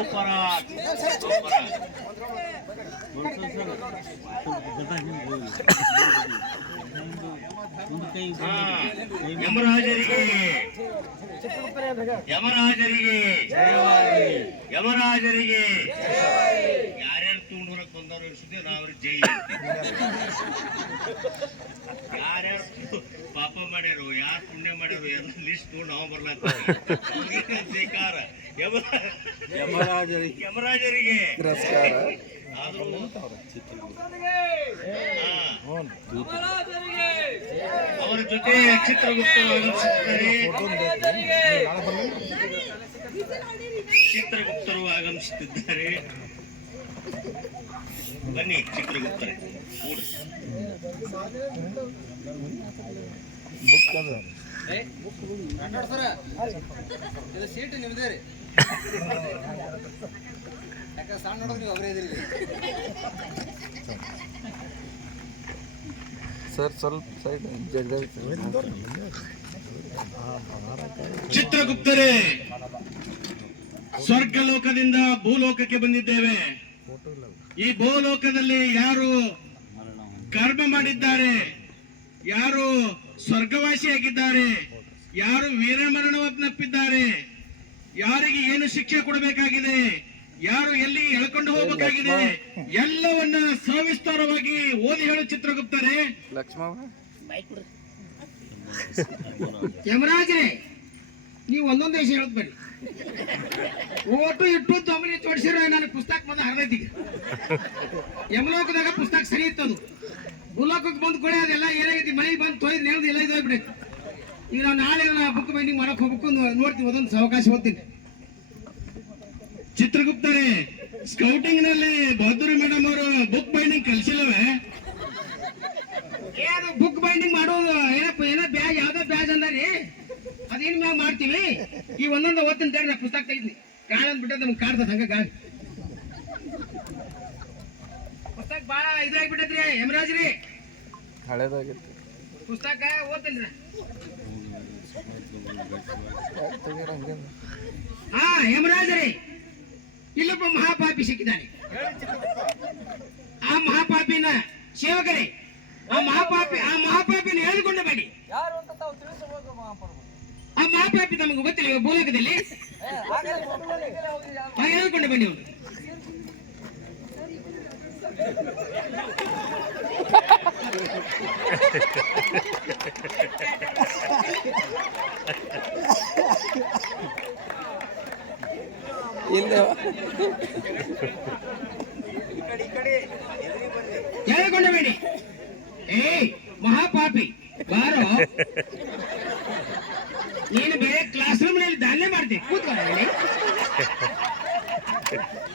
Super ಯಮರಾಜರಿಗೆ ಯಮರಾಜರಿಗೆ ಯಮರಾಜರಿಗೆ ಯಾರ್ಯಾರು ತಗೊಂಡು ಬಂದವರು ಅನ್ಸುತ್ತೆ ನಾವು ಅವ್ರಿಗೆ ಜೈ ಯಾರ್ಯಾರು ಪಾಪ ಮಾಡ್ಯಾರು ಯಾರು ಪುಣ್ಯ ಮಾಡ್ಯಾರು ಎಲ್ಲ ಲಿಸ್ಟ್ ತಗೊಂಡು ನಾವು ಬರ್ಲಾಕ ಯಮ- ಯಮರಾಜರಿಗೆ. ಯಮರಾಜರಿಗೆ. ತಿರಸ್ಕಾರ. ಆದ್ರೂ. ಅವರ ಜೊತೆ ಚಿತ್ರಗುಪ್ತರು ಆಗಮಿಸುತ್ತಿದ್ದಾರೆ ಚಿತ್ರಗುಪ್ತರು ಆಗಮಿಸುತ್ತಿದ್ದಾರೆ ಬನ್ನಿ ಚಿತ್ರಗುಪ್ತರೆ ಕೂಡಿ. ಬುಕ್ ಅದ. ಇದು ಸೀಟ್ ನಿಮ್ದೇ ರೀ. ಯಾಕಂದ್ರೆ ಸಣ್ಣ ನೋಡೋದು ನೀವು ಅವರೇ ಇದ್ರಿ ಸರ್ ಸ್ವಲ್ಪ ಸೈಡ್ ಚಿತ್ರಗುಪ್ತರೇ ಸ್ವರ್ಗ ಲೋಕದಿಂದ ಭೂಲೋಕಕ್ಕೆ ಬಂದಿದ್ದೇವೆ. ಈ ಭೂಲೋಕದಲ್ಲಿ ಯಾರು ಕರ್ಮ ಮಾಡಿದ್ದಾರೆ ಯಾರು ಸ್ವರ್ಗವಾಸಿಯಾಗಿದ್ದಾರೆ ಯಾರು ವೀರಮರಣವನ್ನಪ್ಪಿದ್ದಾರೆ ಯಾರಿಗೆ ಏನು ಶಿಕ್ಷೆ ಕೊಡಬೇಕಾಗಿದೆ ಯಾರು ಎಲ್ಲಿ ಎಳ್ಕೊಂಡು ಹೋಗಬೇಕಾಗಿದೆ ಎಲ್ಲವನ್ನ ಸವಿಸ್ತಾರವಾಗಿ ಓದಿ ಹೇಳು ಚಿತ್ರಗುಪ್ತರೇ. ಲಕ್ಷ್ಮಣ ಯಮರಾಜರೇ ನೀವು ಒಂದೊಂದು ದೇಶ ಬೇಡ. ಓಟು ಇಟ್ಟು ತೊಂಬನಿ ತೋರಿಸಿರ ನನಗೆ ಪುಸ್ತಕ ಬಂದು ಹರಿದೈತಿ ಯಮಲೋಕದಾಗ ಪುಸ್ತಕ ಸರಿ ಇತ್ತದು. ಭೂಲೋಕಕ್ಕೆ ಬಂದು ಕೊಡೆ ಅದೆಲ್ಲ ಏನಾಗೈತಿ ಮನೆಗೆ ಬಂದು ತೊಯ್ದು ನೆಲದ ಎಲ್ಲ ಇದು ಹೋಗ್ಬಿಡೈತಿ. ಈಗ ನಾವು ನಾಳೆ ಬುಕ್ ಬೈಂಡಿಂಗ್ ಮಾಡಕ್ ಹೋಗ್ಬೇಕು ನೋಡ್ತೀವಿ ಒಂದೊಂದು ಅವಕಾಶ ಓದ್ತೀನಿ ಚಿತ್ರಗುಪ್ತರೇ ಸ್ಕೌಟಿಂಗ್ನಲ್ಲಿ ಬಹದ್ದೂರಿ ಮೇಡಮ್ ಅವರು ಬುಕ್ ಬೈಂಡಿಂಗ್ ಕಲಿಸಿಲ್ಲವೇ ಏ ಅದು ಬುಕ್ ಬೈಂಡಿಂಗ್ ಮಾಡೋದು ಏನಪ್ಪ ಏನೋ ಬ್ಯಾಜ್ ಯಾವ್ದೋ ಬ್ಯಾಜ್ ಅಂದಾರಿ? ಅದೇನ್ ನಾವು ಮಾಡ್ತೀವಿ? ಈ ಒಂದೊಂದು ಓದ್ತೀನಿ ತೇರ ನಾ ಪುಸ್ತಕ ತೆಗಿದ್ನಿ. ಕಾಳ ಅಂದ್ಬಿಟ್ಟೆ ನಮ್ಗೆ ಕಾಡ್ತದ ಹಂಗ ಗಾಳಿ. ಪುಸ್ತಕ ಬಾಳ ಭಾಳ ಯಮರಾಜ್ ರೀ. ಹಳೇದಾಗಿತ್ತು ಪುಸ್ತಕ ಓದ್ತೀನಿ ಹಾ ಯಮರಾಜ್ ರೀ. ಇಲ್ಲೊಬ್ಬ ಮಹಾಪಾಪಿ ಸಿಕ್ಕಿದ್ದಾನೆ. ಆ ಮಹಾಪಾಪಿನ ಸೇವಕರೇ ಆ ಮಹಾಪಾಪಿ ಆ ಮಹಾಪಾಪಿನ ಹೇಳಿಕೊಂಡು ಬೇಡಿ ಯಾರು ಅಂತ ತಾವು ತಿಳಿಸಬಹುದು ಮಹಾಪ್ರಭು ಆ ಮಹಾಪಾಪಿ ನಮಗೆ ಗೊತ್ತಿಲ್ಲ ಇವಾಗ ಭೂಲೋಕದಲ್ಲಿ ಆ ಹೇಳ್ಕೊಂಡು ಬನ್ನಿ ಅವನು ಇಲ್ಲ ಹೇಳ್ಕೊಂಡು ಬನ್ನಿ ಏಯ್ ಮಹಾಪಾಪಿ ಬಾರೋ ನೀನು ಬೇರೆ ಕ್ಲಾಸ್ ರೂಮ್ನಲ್ಲಿ ದಾನೆ ಮಾಡ್ತೀನಿ ಕೂತ್ಕೊಳ್ಳಿ